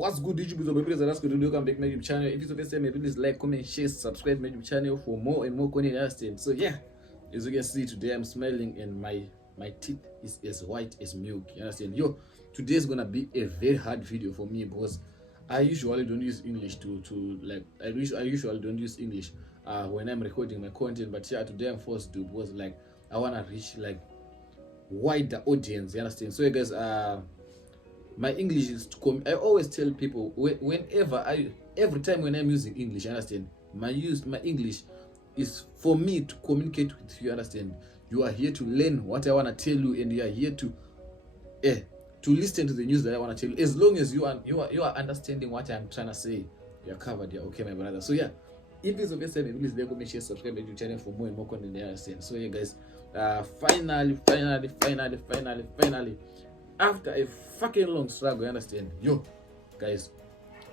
What's good, YouTube? So, baby, that's good. Welcome back to my YouTube channel. If it's the first time, maybe please like, comment, share, subscribe to my YouTube channel for more and more content. Understand? So yeah, as you can see today, I'm smiling and my teeth is as white as milk. You understand? Yo, today is gonna be a very hard video for me because I usually don't use English I usually don't use English when I'm recording my content. But yeah, today I'm forced to because like I wanna reach like wider audience. You understand? So yeah, guys, my English is I always tell people every time when I'm using English, understand, my English is for me to communicate with you. Understand? You are here to learn what I want to tell you, and you are here to listen to the news that I want to tell you. As long as you are understanding what I'm trying to say, you're covered. You're okay, my brother. So yeah, if this is the first time, please like, comment, share, subscribe to the channel for more and more content. Understand? So yeah, guys, finally, after a fucking long struggle, you understand? Yo, guys,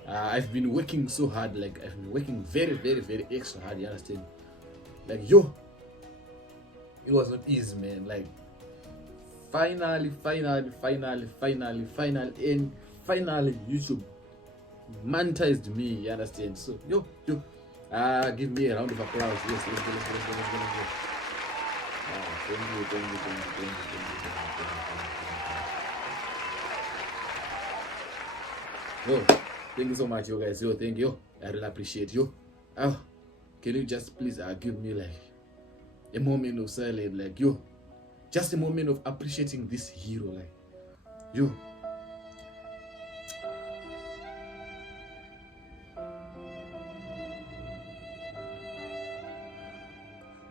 I've been working so hard. Like, I've been working very extra hard, you understand? Like, yo, it was not easy, man. Like, finally, YouTube monetized me, you understand? So, yo, give me a round of applause. Yes, let's go. Thank you. Yo, thank you so much, you guys. Yo, thank you. I really appreciate you. Oh, can you just please give me like a moment of silence, like yo, just a moment of appreciating this hero, like yo.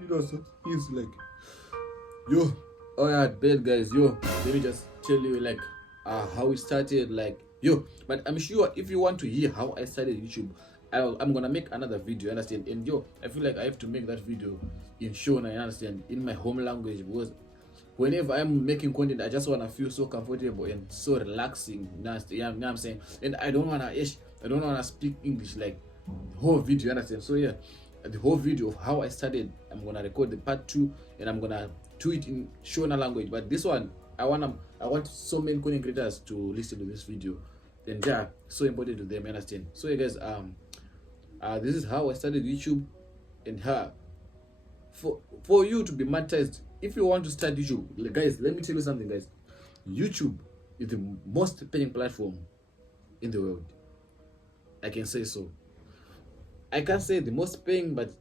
You know, so he's like yo. Oh yeah, bad guys. Yo, let me just tell you like how it started, like yo. But I'm sure if you want to hear how I started YouTube, I'm gonna make another video, understand? And yo, I feel like I have to make that video in Shona, I understand, in my home language, because whenever I'm making content, I just wanna feel so comfortable and so relaxing. You know what I'm saying? And I don't wanna speak English like the whole video, understand? So yeah, the whole video of how I started, I'm gonna record the part 2 and I'm gonna do it in Shona language. But this one, I want so many content creators to listen to this video, and yeah, so important to them, understand? So yeah, guys, this is how I started YouTube, and for you to be monetized, if you want to start YouTube, guys, let me tell you something, guys. YouTube is the most paying platform in the world. I can say so. I can't say the most paying, but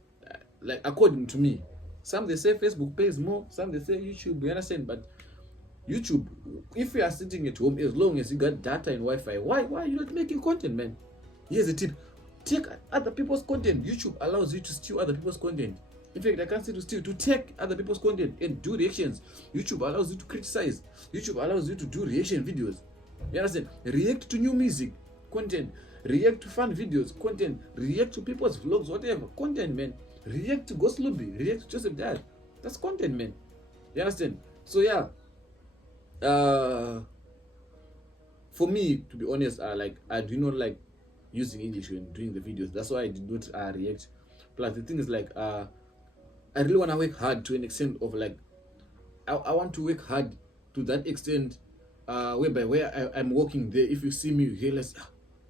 like according to me, some they say Facebook pays more, some they say YouTube. You understand? But YouTube, if you are sitting at home, as long as you got data and Wi-Fi, why are you not making content, man? Here's a tip: take other people's content. YouTube allows you to steal other people's content. In fact, I can't say to steal, to take other people's content and do reactions. YouTube allows you to criticize. YouTube allows you to do reaction videos. You understand? React to new music content, react to fun videos content, react to people's vlogs, whatever content, man. React to Ghost Lobby, react to Joseph Dad. That's content, man. You understand? So yeah, for me, to be honest, I do not like using English when doing the videos. That's why I did not react. Plus the thing is like I really want to work hard to an extent of like I want to work hard to that extent whereby where I'm working there, if you see me, you realize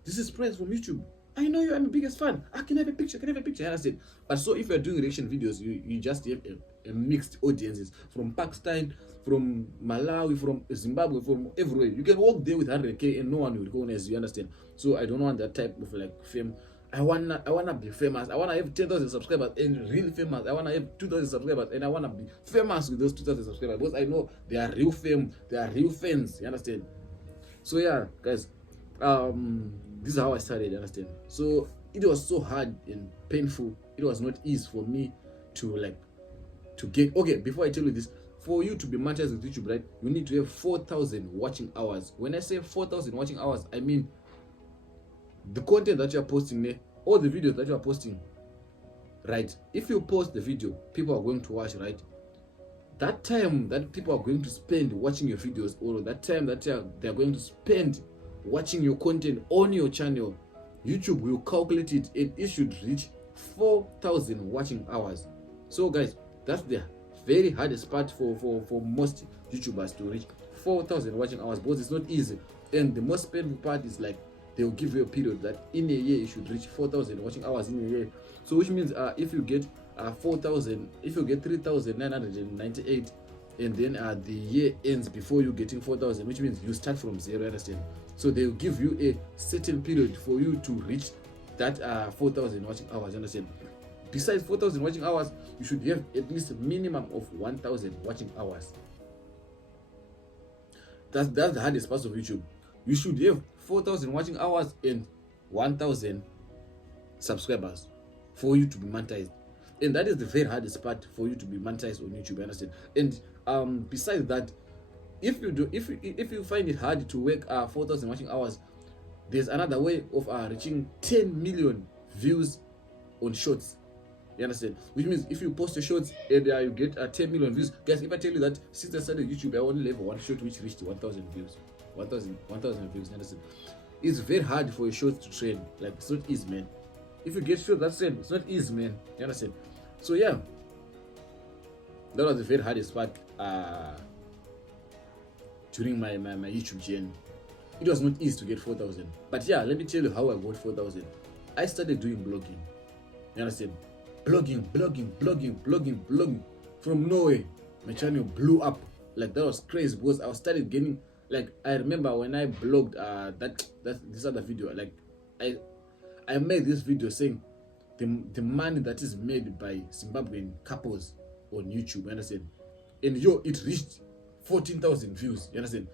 this is friends from YouTube. I know you, I'm the biggest fan. Can I have a picture? I understand. But so if you're doing reaction videos, you just have a mixed audiences from Pakistan, from Malawi, from Zimbabwe, from everywhere. You can walk there with 100K and no one will recognize you, understand? So I don't want that type of like fame. I wanna be famous. I wanna have 10,000 subscribers and really famous. I wanna have 2,000 subscribers and I wanna be famous with those 2,000 subscribers because I know they are real fame, they are real fans, you understand? So yeah, guys, this is how I started, you understand? So it was so hard and painful. It was not easy for me to get. Okay, before I tell you this, for you to be monetized with YouTube, right, you need to have 4,000 watching hours. When I say 4,000 watching hours, I mean the content that you are posting there, all the videos that you are posting, right? If you post the video, people are going to watch, right? That time that people are going to spend watching your videos, or that time that they are going to spend watching your content on your channel, YouTube will calculate it and it should reach 4,000 watching hours. So guys, that's the very hardest part for most YouTubers to reach 4,000 watching hours, because it's not easy. And the most painful part is like they'll give you a period that in a year you should reach 4,000 watching hours in a year. So which means if you get 4,000, if you get 3,998, and then the year ends before you getting 4,000, which means you start from zero, understand? So they'll give you a certain period for you to reach that 4,000 watching hours, understand? Besides 4,000 watching hours, you should have at least a minimum of 1,000 watching hours. That's the hardest part of YouTube. You should have 4,000 watching hours and 1,000 subscribers for you to be monetized. And that is the very hardest part for you to be monetized on YouTube, understand? And besides that, if you find it hard to work 4,000 watching hours, there's another way of reaching 10 million views on shorts. You understand? Which means if you post a shorts and you get 10 million views, guys, if I tell you that since I started YouTube, I only have one short which reached 1,000 views. 1,000 views, you understand? It's very hard for a short to trend. Like, it's not easy, man. If you get short, that's it. It's not easy, man. You understand? So yeah, that was the very hardest part during my YouTube journey. It was not easy to get 4,000. But yeah, let me tell you how I got 4,000. I started doing blogging. You understand? Blogging. From nowhere, my channel blew up. Like, that was crazy because I started getting, like, I remember when I blogged this other video, like, I made this video saying the money that is made by Zimbabwean couples on YouTube, you understand? And it reached 14,000 views, you understand?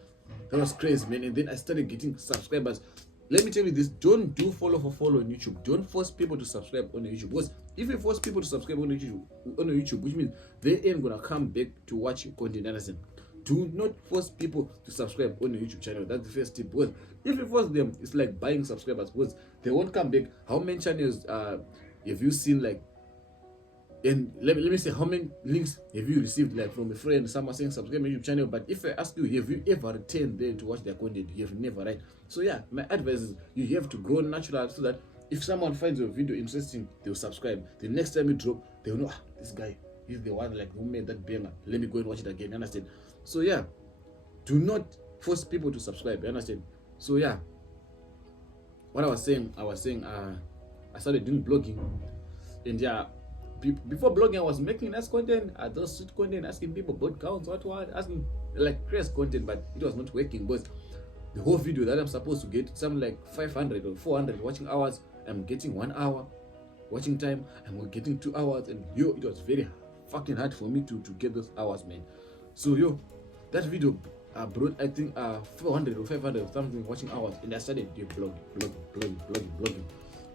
That was crazy, man. And then I started getting subscribers. Let me tell you this, don't do follow for follow on YouTube. Don't force people to subscribe on YouTube, because if you force people to subscribe on YouTube, which means they ain't gonna come back to watch your content, understand? Do not force people to subscribe on your YouTube channel. That's the first tip. Because if you force them, it's like buying subscribers, because they won't come back. How many channels have you seen, like, and let me say, how many links have you received, like, from a friend, someone saying subscribe my YouTube channel, but if I ask you, have you ever returned there to watch their content? You have never, right? So yeah, my advice is you have to go natural, so that if someone finds your video interesting, they'll subscribe. The next time you drop, they'll know, this guy, he's the one, like, who made that banger. Let me go and watch it again, you understand? So yeah, do not force people to subscribe, you understand? So yeah, what I was saying, I started doing blogging, and yeah, before blogging, I was making nice content, just sweet content, asking people about counts, what, asking like crazy content, but it was not working, because the whole video that I'm supposed to get something like 500 or 400 watching hours, I'm getting 1 hour watching time, I'm getting 2 hours, and it was very fucking hard for me to get those hours, man. So that video brought, I think, 400 or 500 or something watching hours, and I started doing blogging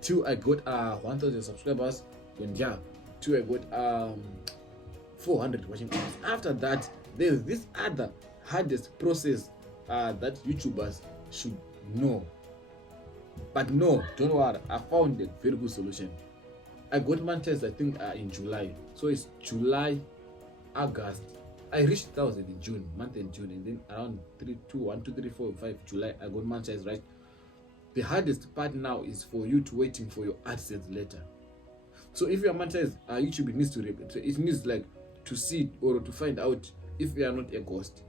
till I got 1,000 subscribers, and yeah, till I got 400 watching hours. After that, there's this other hardest process that YouTubers should know. But no, don't worry, I found a very good solution. I got monetized, I think, in July. So it's July, August. I reached 1,000 in June, month in June, and then around 1, 2, 3, 4, 5 July, I got monetized, right? The hardest part now is for you to waiting for your AdSense letter. So if you are monetized, YouTube needs like to see or to find out if you are not a ghost,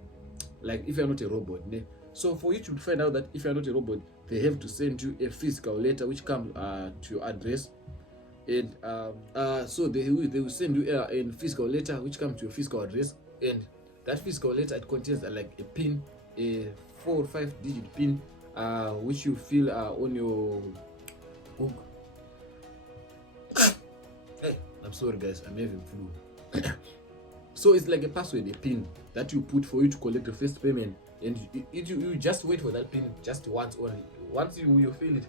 like if you are not a robot. Ne? So for YouTube to find out that if you are not a robot, they have to send you a physical letter which comes to your address, and so they will send you a physical letter which comes to your physical address, and that physical letter, it contains like a pin, a 4 or 5 digit pin, which you fill on your book. Hey, I'm sorry guys, I'm having flu. So it's like a password, a pin that you put for you to collect the first payment, and you just wait for that pin just once only. Once you fill it,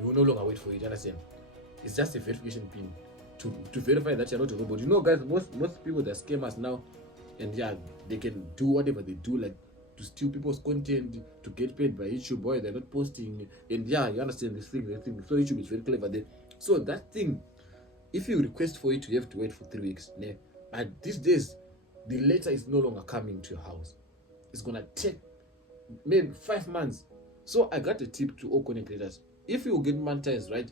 you will no longer wait for it, understand? It's just a verification pin to verify that you're not a robot. You know guys, most people, they're scammers now, and yeah, they can do whatever they do, like to steal people's content to get paid by YouTube, boy, they're not posting, and yeah, you understand this thing. So YouTube is very clever there. So that thing, if you request for it, you have to wait for 3 weeks. But these days, the letter is no longer coming to your house. It's gonna take maybe 5 months. So I got a tip to all content creators. If you get monetized, right,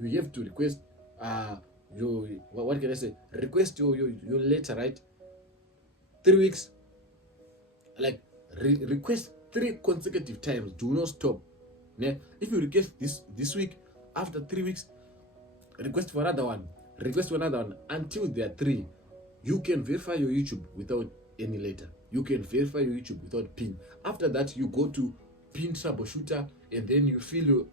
you have to request what can I say? Request your letter, right? 3 weeks. Like request 3 consecutive times. Do not stop. Ne? If you request this week, after 3 weeks, request for another one, until there are 3. You can verify your YouTube without any letter. You can verify your YouTube without PIN. After that, you go to PIN troubleshooter, and then you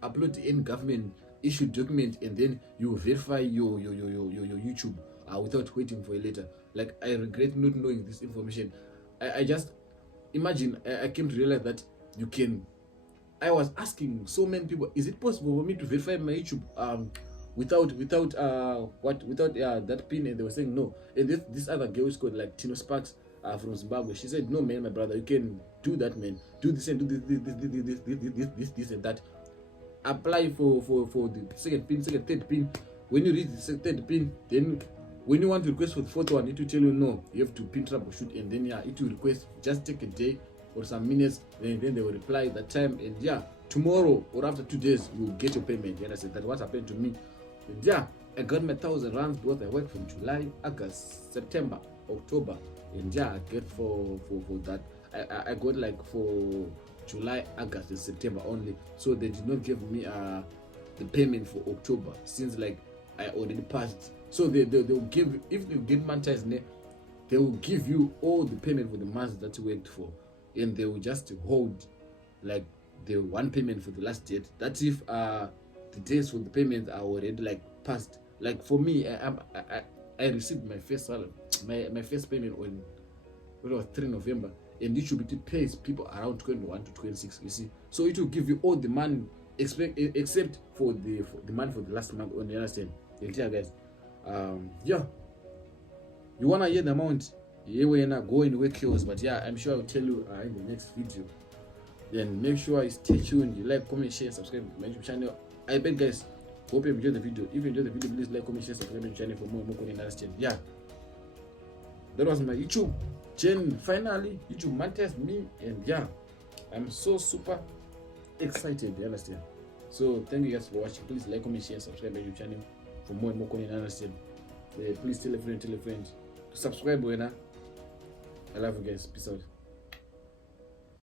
upload any government issued document, and then you verify your YouTube without waiting for a letter. Like, I regret not knowing this information. I just imagine, I came to realize that you can. I was asking so many people, is it possible for me to verify my YouTube without that PIN? And they were saying no. And this other girl is called like Tino Sparks from Zimbabwe. She said, no man, my brother, you can do that, man. Do this and do this and that. Apply for the second PIN, third PIN. When you reach the third PIN, then when you want to request for the fourth one, it will tell you no, you have to PIN troubleshoot, and then it will request, just take a day or some minutes, and then they will reply that time, and tomorrow or after 2 days you will get your payment. And I said, that what happened to me. And I got my 1,000 rands because I worked from July, August, September, October, and I get for that. I got like for July, August, and September only. So they did not give me the payment for October, since like I already passed. So they will give, if you get monetized, they will give you all the payment for the months that you worked for, and they will just hold like the one payment for the last date. That's if the days for the payment are already like passed. Like for me, I received my first salary, my first payment on it was 3 November, and YouTube pays people around 21 to 26. You see, so it will give you all the money except for the money for the last month. On the understand, guys. You wanna hear the amount? We're not going work yours, but I'm sure I'll tell you in the next video. Then make sure you stay tuned. You like, comment, share, subscribe to my YouTube channel. I bet, guys, hope you enjoyed the video. If you enjoyed the video, please like, comment, share, subscribe to my channel for more content. Understand? That was my YouTube channel. Finally, YouTube monetized me, and I'm so super excited. You understand? So thank you guys for watching. Please like, comment, share, subscribe to my YouTube channel for more content. Understand? Please tell a friend to subscribe. I love you guys. Peace out.